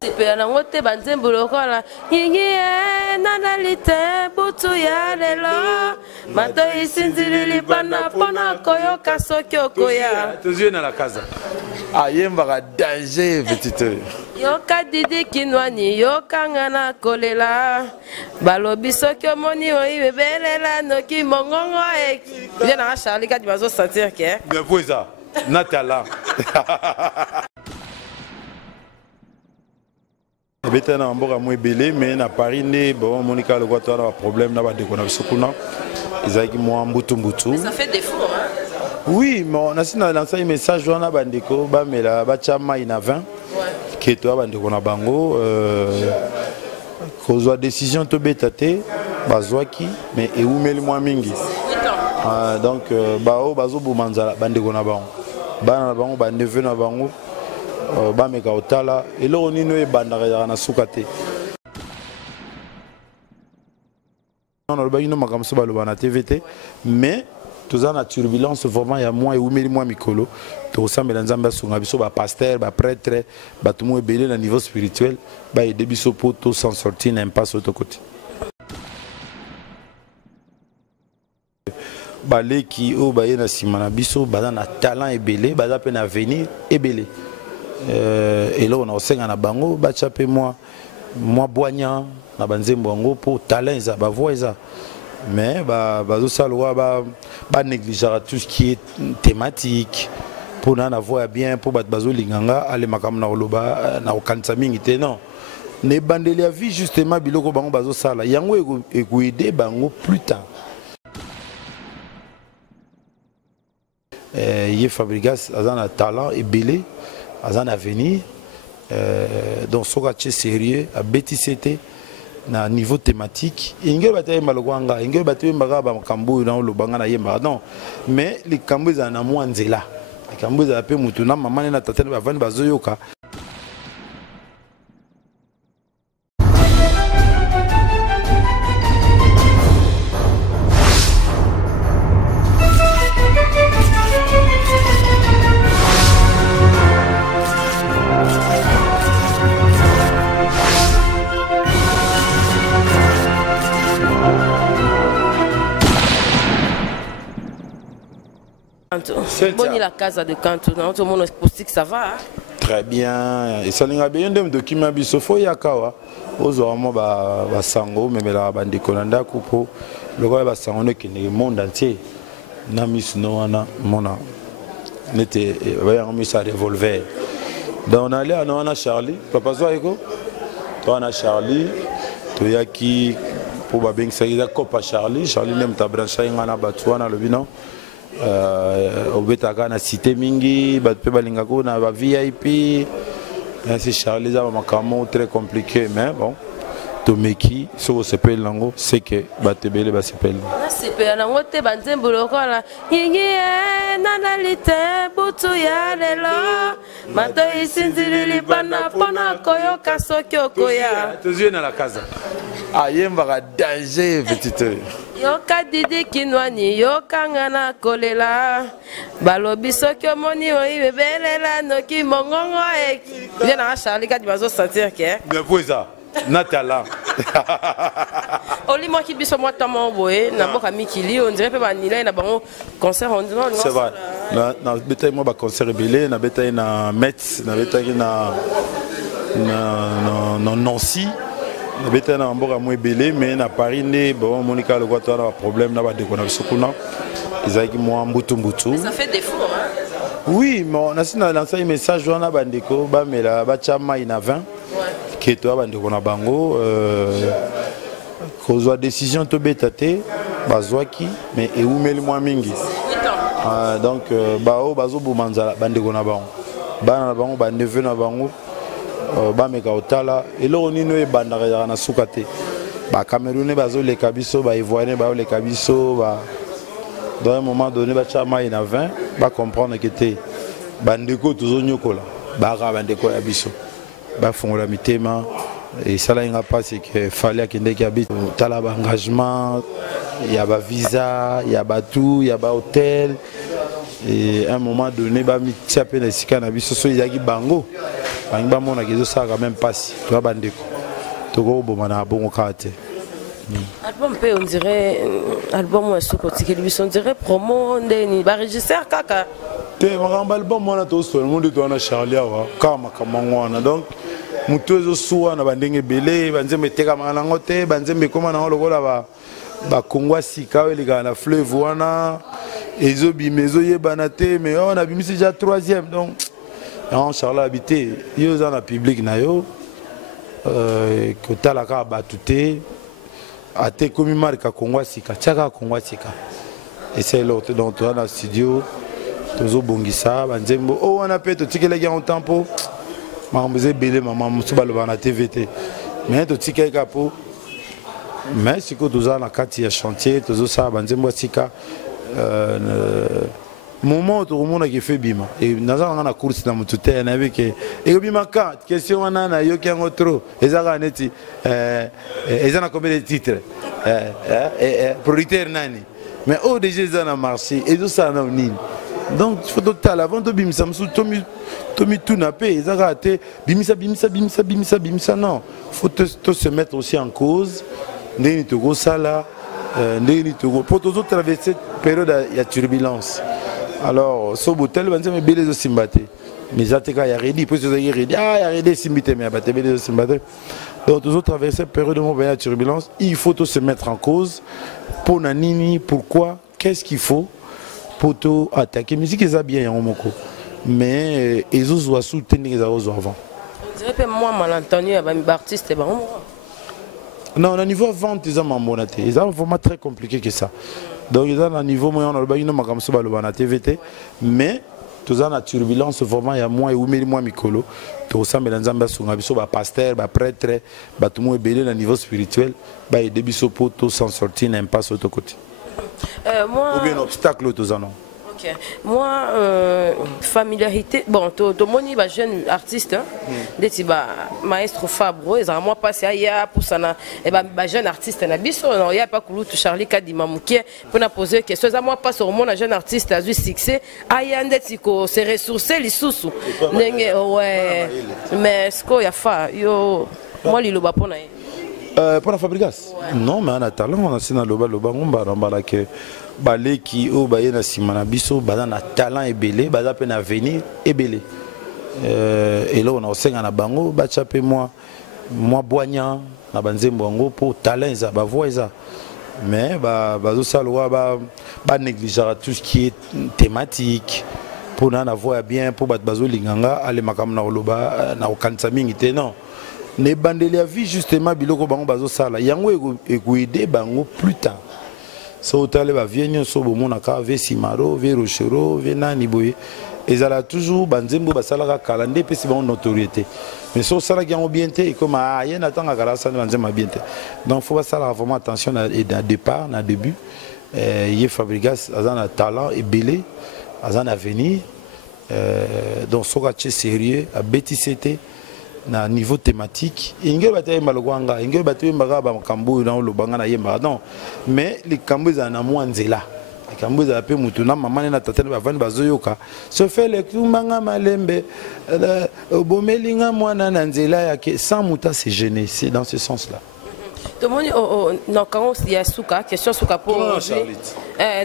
Sepela nango te banzembo lokola yingi nanalite butu ya lelo mato isinzilili bana pona koyoka soki okoya tozwi na la casa ayembaka danger petite yoka didi kinwani yoka ngana kolela balobi soki omoni oyi belela noki mongongo ye na Charlie kadi bazo sentir ke mais pour ça na talent beta na mboka mo ebele mais na Paris nde bon monika le quoi toi na problème na ba de kona bisukuna ezaki mo mbutu ça fait défaut hein oui mais on a sina lancer un message wana bandeko ba mela ba chama ina 20 que toi bandeko na bango kozwa décision to betate bazwaki mais eumeli mwa mingi donc bao bazo bumanzala bandeko na bango bana na bango ba neveu na bango ba meka otala eloko nino ebandaka na suka te non le bagino makamso baloba na TVT mais tous en turbulence vraiment ya moi eumeli moi mikolo to sambela nzamba sunga biso ba pasteur ba prêtre ba tout mo ebele na niveau spirituel ba aider biso poto sans sortir n'impasse auto côté baleki o ba yena simana biso ba na talent ebele ba pe na avenir ebele et là on a aussi un bango bachape moi boignant na banzembo ngo pour talent ça ba voix ça mais bazo salwa ba négliger tout ce qui est thématique pour na voix bien pour bazo linganga ale makam na oloba na okanisa mingi te non ne bandeli a vie justement biloko bango bazo sala yango eko aider bango plus tard ye Fabregas azana talent et belé azan avenir donc soka tche sérieux à BTCT na niveau thématique ingé bataye malogwanga ingé bataye mbaga ba makambo na lobanga na yemba non mais les kambo za na mwanzela les kambo za pe mutu na mama na tata ba vani bazoyoka Boni la casa de Kantou, tout le monde est que ça va. Hein? Très bien. Et ça n'a bien de document bisofo yakawa. Ozo amo ba sango memela bandi kolanda kupo. Le roi ba sango qui ne monde entier. Na mis no ana mona. N'était ba mis sa revolver. Donc on allait à Noana Charlie. Papa zo eko. Toi na Charlie. Toyaki pour ba beng sa copa Charlie. Charlie nem ta brancha ngana batwana le bino. Obetaka na cité mingi batpe balingako na ba VIP c'est Charlie za makamo très compliqué mais bon tomeki so s'appelle lango c'est que batebele ba s'appelle na sepela nango te banzembo lokola yingi nanalite butu ya lelo mato isinzilili bana pona koyoka soki okoya tozwi na la casa ayembaka danger petite yoka didi kinwani yoka ngana kolela balobi soki omoni oyi belela noki mongongo ye na Charlie kadi bazo sentir ke mais pour ça na talent oli mo ki biso mo tamo boye na boka mikili on dirait pe ba nila na bango concert on dirait c'est vrai na betaille mo ba concert belé na betaille na Metz na betaille na Nancy na betaille na mboka mo ebele mais na Paris nde bon monika le quoi toi na problème na ba de kona bisukuna ezaki mo mbutu ça fait défaut hein oui mais on a sina lancer un message wana bandeko ba mela ba chama ina 20 que toi bandeko na bango kozwa décision to betate bazwaki mais eumeli mwa mingi donc bao bazo bumanzala bandeko na bango bana na bango ba neveu na bango ba meka otala eloko nino ebandaka na suka te ba Camerounais bazo leka biso ba Ivoiriens ba leka biso ba dans un moment donné ba chama ina 20 ba comprendre que te bandeko tozo nyokola ba ka bandeko ya biso ba fongola mitema et ça là il n'a pas c'est que fallait qu'il y ait un engagement il y a ba visa il y a ba tout il y a ba hôtel et à un moment donné ba mi tiapé na sika na biso so yaki bango bangi mona kezo ça quand même passe tu vas bandeko toko bomana bongo kate album pe on dirait album ou soko tikeli biso on dirait promo ndeni ba régisseur kaka te makamba album mona to so le monde to na Charlie awa kama kamangwana donc mutu ezo suwa na bandenge belé banzembe teka mangana ngote banzembe koma na lokola ba kongwa sika welika na fleuve wana ezo bimezo yebana te mais on a bimisi déjà 3e donc non Charles habité yo za na public na yo que tala ka batute ate komi marka kongwa sika chaka kongwa sika et c'est l'autre donc toi dans studio tozo bongisa banzembo oh on a peut to tikela ga en tempo mambuze belé maman musu baloba na TVT mais to tikela ka po mais siko toza na kati ya chantier tozo sa banzembo sika moment tout le monde qui fait bima et dans un course dans tout terrain avec et bima quand question on a yo qui en trop et ça a neti et ça a combien de titres producteur nani mais au déjà ça a marché et tout ça na nini donc il faut total avant de bimisa msu tomi tout na paix ça a été bimisa non faut se mettre aussi en cause ndeni to go sala ndeni to go pour tous traverser période de turbulence. Alors, ce boutel, on me belé de simbate. Mais j'attends ya ready, puis je dis ready. Ah, ya ready simbate, mais abaté belé de simbate. Donc, toujours traverser période de mon turbulence, il faut tout se mettre en cause. Pour nanini, pourquoi, qu'est-ce qu'il faut pour tout attaquer. Musique est bien en moko. Mais ils ont soutenir les autres avant. On dirait que moi malentendu avec artiste bon. Non, au niveau vente, ils ont mambonaté. Ils ont vraiment très compliqué que ça. Donc, ils ont un niveau moyen, on a le TVT, mais tout ça, la turbulence, vraiment, il y a moins et moins Mikolo. Tout ça, mais les ambassadeurs, pasteur, prêtre, tout le monde est belé au niveau spirituel, il y a des bisopos, tout s'en sortir, n'impasse au côté. Ou bien un obstacle, tout ça, non. Okay. Moi, familiarité, bon, tout le monde est jeune artiste, des maestro Fabro, et moi passé à pour ça, et jeune artiste, il n'y a pas que Charlie Kadimamouké pour nous poser question. Moi, passe au monde, jeune artiste a eu succès, il y a des gens se ressourcer, les sous. Ouais, mais ce qu'il y a fait, moi, il y a pas pour pour la fabrication. Non, mais on a talent, on a signé le bas, que balé qui au baye na simana biso bada na talent ebelé bada pe na avenir ebelé et là on a osenga na bango ba chapé moi boignan na banzembo ngo pour talent za ba voix za mais bazo salwa ba négliger tout ce qui est thématique pour na voix bien pour bazo linganga ale makam na oloba na okanisa mingi te non ne bandeli a vie justement biloko bango bazo sala yango eko aider bango plus tard. So tale ba vienyo so bomo na ka ve simaro ve rochero ve nani boye ezala toujours banzembo basala ka kalande pe si bon notoriété mais so sala ki en bien té comme ayen atanga kala sa banzemba bien té donc faut basala vraiment attention à départ na début y fabrigas azana talent et belé azana avenir donc so ka sérieux à bétisité na niveau thématique ingé bataye malogwanga ingé bataye mbaga ba makambo na lobanga na yemba non mais les kambo za na mwanzela les kambo za pe mutu na mama na tata ba vani bazoyoka se fait le kumbanga malembe bomelinga mwana na nzela yake sans muta c'est gêné c'est dans ce sens là. Tout le monde non quand il y a souka question souka pour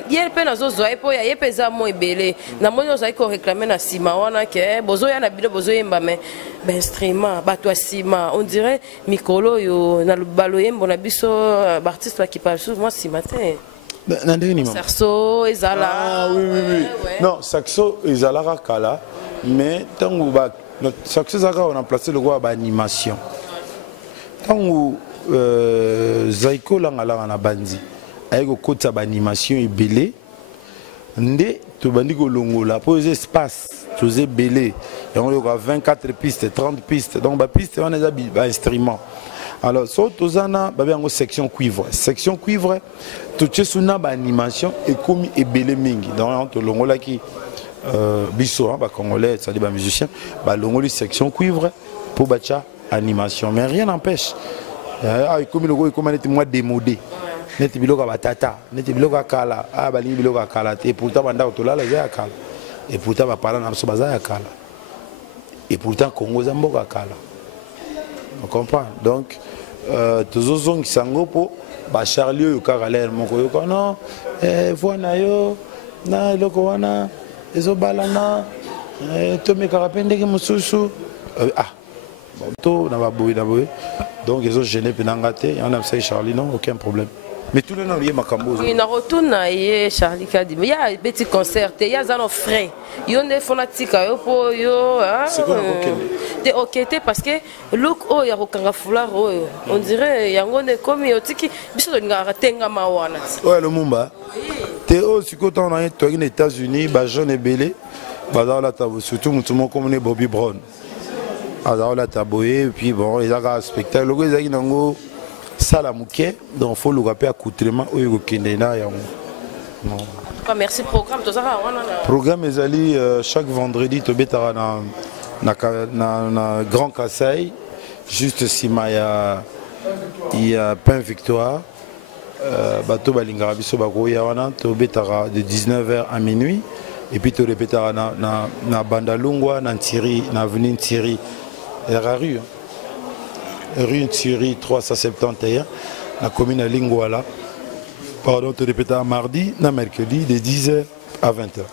hier pe na zozo e po ya ye peza mo ebele na moni ozai ko réclamer na sima wana ke bozo ya na bilo bozo yemba mais ben instrument bato asima on dirait mikolo yo na balo yembo na biso artiste qui parle souvent sima te na ndeni mama saxo ezala oui non saxo ezala kala mais tango ba saxo zaka on a placé le gros ba animation tango Zaiko langala na bandi ayeko kota ba animation ebelé ndé to bandi ko longola pose espace tosé belé et on a 24 pistes 30 pistes donc ba piste on a ba instrument alors so tozana ba bien section cuivre to tchesuna ba animation et comme ebelé mingi donc to longola ki biso ba congolais ça dit ba musicien ba longoli section cuivre pour bacha animation mais rien n'empêche comme le comme on est moins démodé net biloko batata net biloko kala bali biloko kala et pourtant banda otolala za kala et pourtant ba parler na so baza kala et pourtant Congo Zamboka Kala. On comprend. Donc, tous qui sont pour Charlie ou Karalère, mon coyote, non, voilà, yo, na, le Kowana, les Obalana, Tomé Karapende, qui m'soussou. Ah, bon, tout, n'a pas boué, donc ils ont gêné, puis n'angaté, on a fait Charlie, non, aucun problème. Mais tout le monde est Makambo. Il y a retourne Charlie Kadi. Mais il y a un petit concert, il y a un frais. Il y a des fanatiques, c'est quoi le ok parce que look oh ya kokanga foulard on dirait yango ne comme yotiki biso ngara tenga mawana. Ouais le Mumba. Théo sikoto on est aux États-Unis, ba jeune belé, ba dans la table surtout mutumo comme Bobby Brown. Alors la taboye et puis bon ils ont un spectacle logo ils nango Salamouké, donc il faut le rappeler à Koutrema ou Yokindena. Merci programme. Programme Ezali chaque vendredi tu betara na Grand Kassai, juste si il y a Pain Victoire, bateau balingara biso bakoya wana tu betara de 19h à minuit et puis tu répétera na Bandalungwa na Thierry na avenue Thierry la rue. Rue Thierry 371, la commune à Lingouala. Pardon, tu répètes à mardi, na mercredi, de 10h à 20h.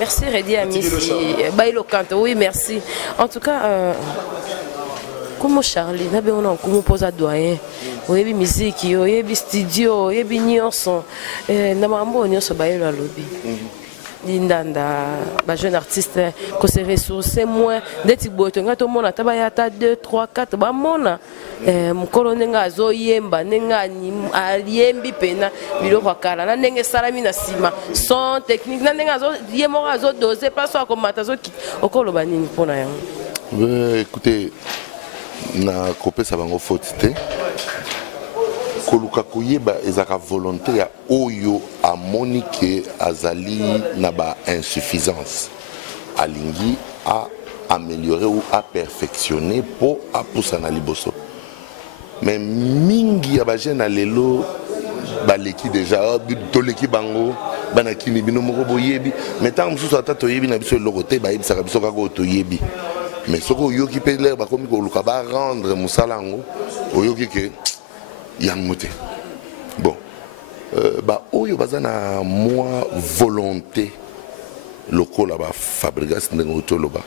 Merci Redi Amissi. Bailo Kanto, oui, merci. En tout cas, comment Charlie, comment pose à doyen, oyebi musique, oyebi studio, oyebi nyonso, na mambo nyonso bailo à lobby. Lindanda, ba jeune artiste, que se ressourcer moins, des petits boutons, tout le monde a travaillé 2, 3, 4, ba mona, mon colonel a zo yemba, nenga ni aliembi pena, bilo wakala, na nenge salami na sima, son technique, na nenga zo yemora zo dosé, pas soit comme matazo qui, au colo banini pour na. Écoutez, na copé ça va en faute. Koluka koyeba ezaka volonté ya oyo amoni ke azali na ba insuffisance alingi a améliorer ou à perfectionner pour apusa na liboso mais mingi ya ba jeune lelo baleki déjà toleki bango banakini bino moko boyebi mais tant mususu ata toyebi na biso lokote ba yebisaka biso kako toyebi mais soko yoki pe l'air ba komi koluka ba rendre musalango oyoki ke Yangote. Bon, oyo bazana moi volonté local là-bas Fabregas n'engotoloba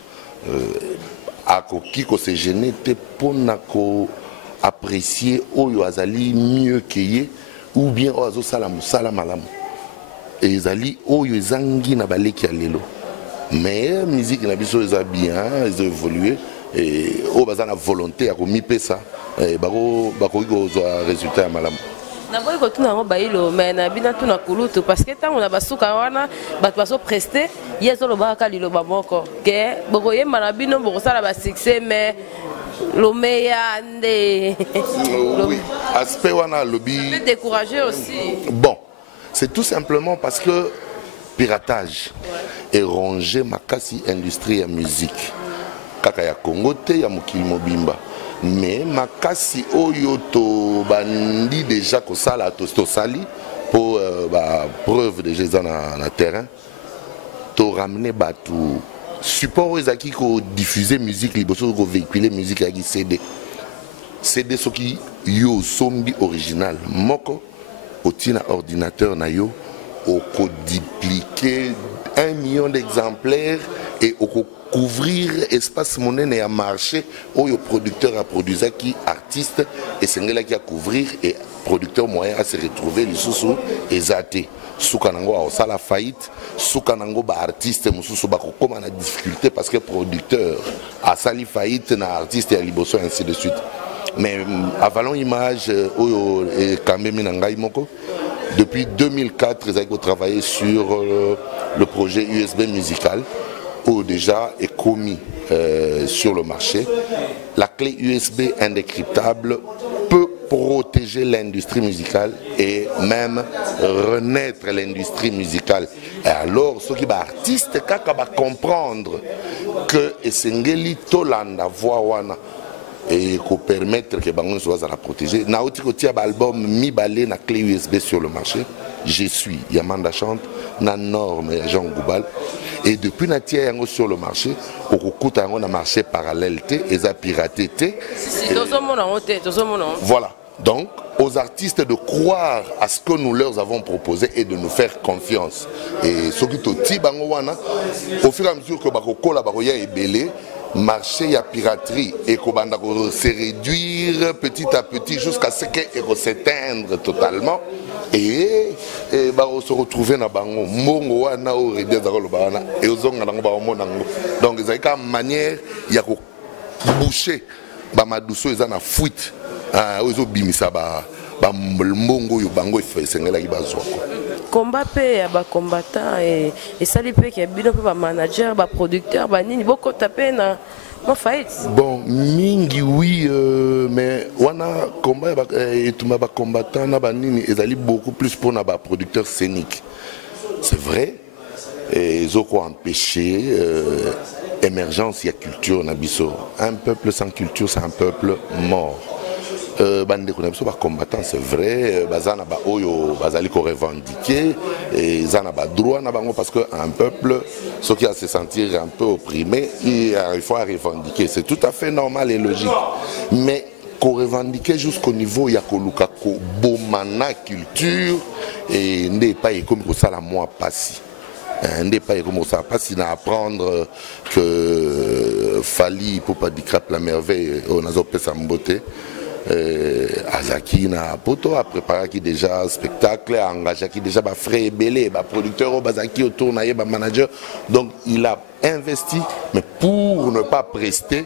ako kiko se gêner te ponako apprécier oyo azali mieux que ou bien ozo salamu salamalamu et ezali oyo ezangi na baleki ya lelo mais musique na biso eza bien ils ont évolué et o bazana volonté ya komipesa bako kozwa résultat ya malamu na boy ko tuna ngo bailo mais na bina tuna kulutu parce que tant on a basuka wana bat baso prester yezo lo baka lilo bamoko ke boko yema na bino boko sala ba succès mais lo meyande oui aspect wana lobby décourager aussi bon c'est tout simplement parce que piratage et ronger makasi industrie ya musique kaka ya Congo te ya mokili mobimba mais makasi oyo to bandi déjà ko sala to sali pour preuve de gens na terrain to ramener batu support ezaki ko diffuser musique liboso ko véhiculer musique ya CD soki yo sombi original moko otina ordinateur na yo o ko dupliquer 1 million d'exemplaires et au couvrir espace monnaie et à marché où le producteur a produit qui artiste et c'est là qui a couvrir et producteur moyen à se retrouver les sous et zaté soukanango a ça la faillite soukanango ba artiste mususu ba comme on a difficulté parce que producteur a sali faillite na artiste et liboso ainsi de suite mais avalon image oyo et kamemi na ngai moko depuis 2004 ils ont travaillé sur le projet USB musical où déjà est commis sur le marché. La clé USB indécryptable peut protéger l'industrie musicale et même renaître l'industrie musicale. Et alors, ceux qui sont artistes, quand comprendre que Esengeli Tolanda Voawana et qu'on permettre que Bangon soit à la protéger. Naoti Kotia album mi balé na clé USB sur le marché. Je suis Yamanda chante na norme Jean Goubal Et depuis natia yango sur le marché, okukuta yango na marché parallèle te, eza piraté te. Voilà. Donc, aux artistes de croire à ce que nous leur avons proposé et de nous faire confiance. Et ce qui est au fur et à mesure que Bakokola Bakoya est belé, marché à piraterie et qu'on va se réduire petit à petit jusqu'à ce qu'il s'éteindre totalement. Et se retrouver dans bango mongo wana o rede za ko bana et ozonga nango ba omona ngo. Donc ils ont une manière ya ko boucher ba maduso eza na fuite. Ozo bimisa ba mbongo yo bango ifesengela ibazwa. Combat pe ya ba combattant et sali pe ki bino pe ba manager ba producteur ba nini boko tapé na mo fight. Bon mingi oui mais wana combat et tout ba combattant na ba nini ezali beaucoup plus pour na ba producteur scénique. C'est vrai et ils ont empêché émergence ya culture na biso. Un peuple sans culture c'est un peuple mort. Bande konabso ba combattant c'est vrai bazana ba oyo bazali ko revendiquer et zana ba droit na bango parce que un peuple ce qui a se sentir un peu opprimé il faut revendiquer, c'est tout à fait normal et logique, mais qu'on revendiquer jusqu'au niveau ya koluka ko bomana culture et n'est pas comme ça la moi passi n'est pas comme ça pas si apprendre que Fali pour pas dire la merveille on a zopé sa beauté. Azaki na poto a préparé qui déjà spectacle, a engagé qui déjà ba frère belé, ba producteur, bazaki autour na ba manager, donc il a investi mais pour ne pas prester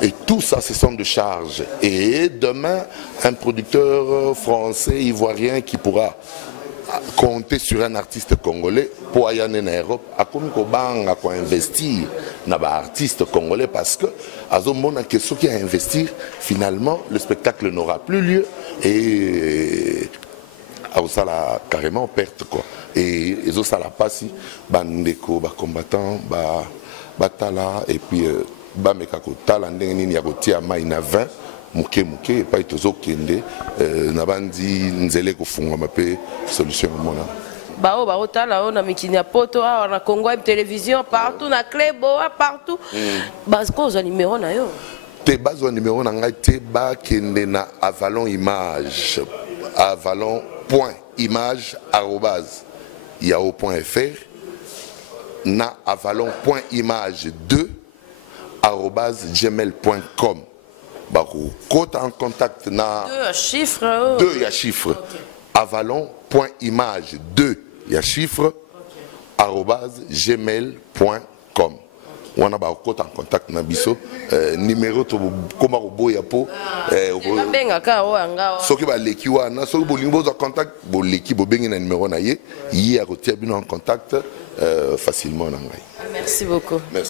et tout ça ce sont de charges et demain un producteur français ivoirien qui pourra compter sur un artiste congolais pour aller en Europe a comme ko banga ko investir na ba artiste congolais parce que azomona que ceux qui a investir finalement le spectacle n'aura plus lieu et ça la carrément perte quoi et ça la passe bandeko ba combattant ba batala et puis ba mekako tala ndenge nini ya kotia mai na 20 muke muke pas itozo kende na bandi nzele ko funga mape solution mona bao bao tala on a mikini ya poto a na Congo télévision partout na Clebo partout base cause numéro na yo te base numéro na ngai te ba kende na Avalon Image avalon.image@yahoo.fr na avalon.image2@gmail.com. Côte en contact na 2 chiffres. 2 il y a chiffre. Okay. Avalon.image2 il y a chiffre @gmail.com. On a ba côte en contact na biso numéro to koma ko boya po benga ka o anga soki ba leki wana soki bolingo za contact bo leki bo bengi na numéro na ye a ko tia bino en contact facilement na ngai. Merci beaucoup. Merci.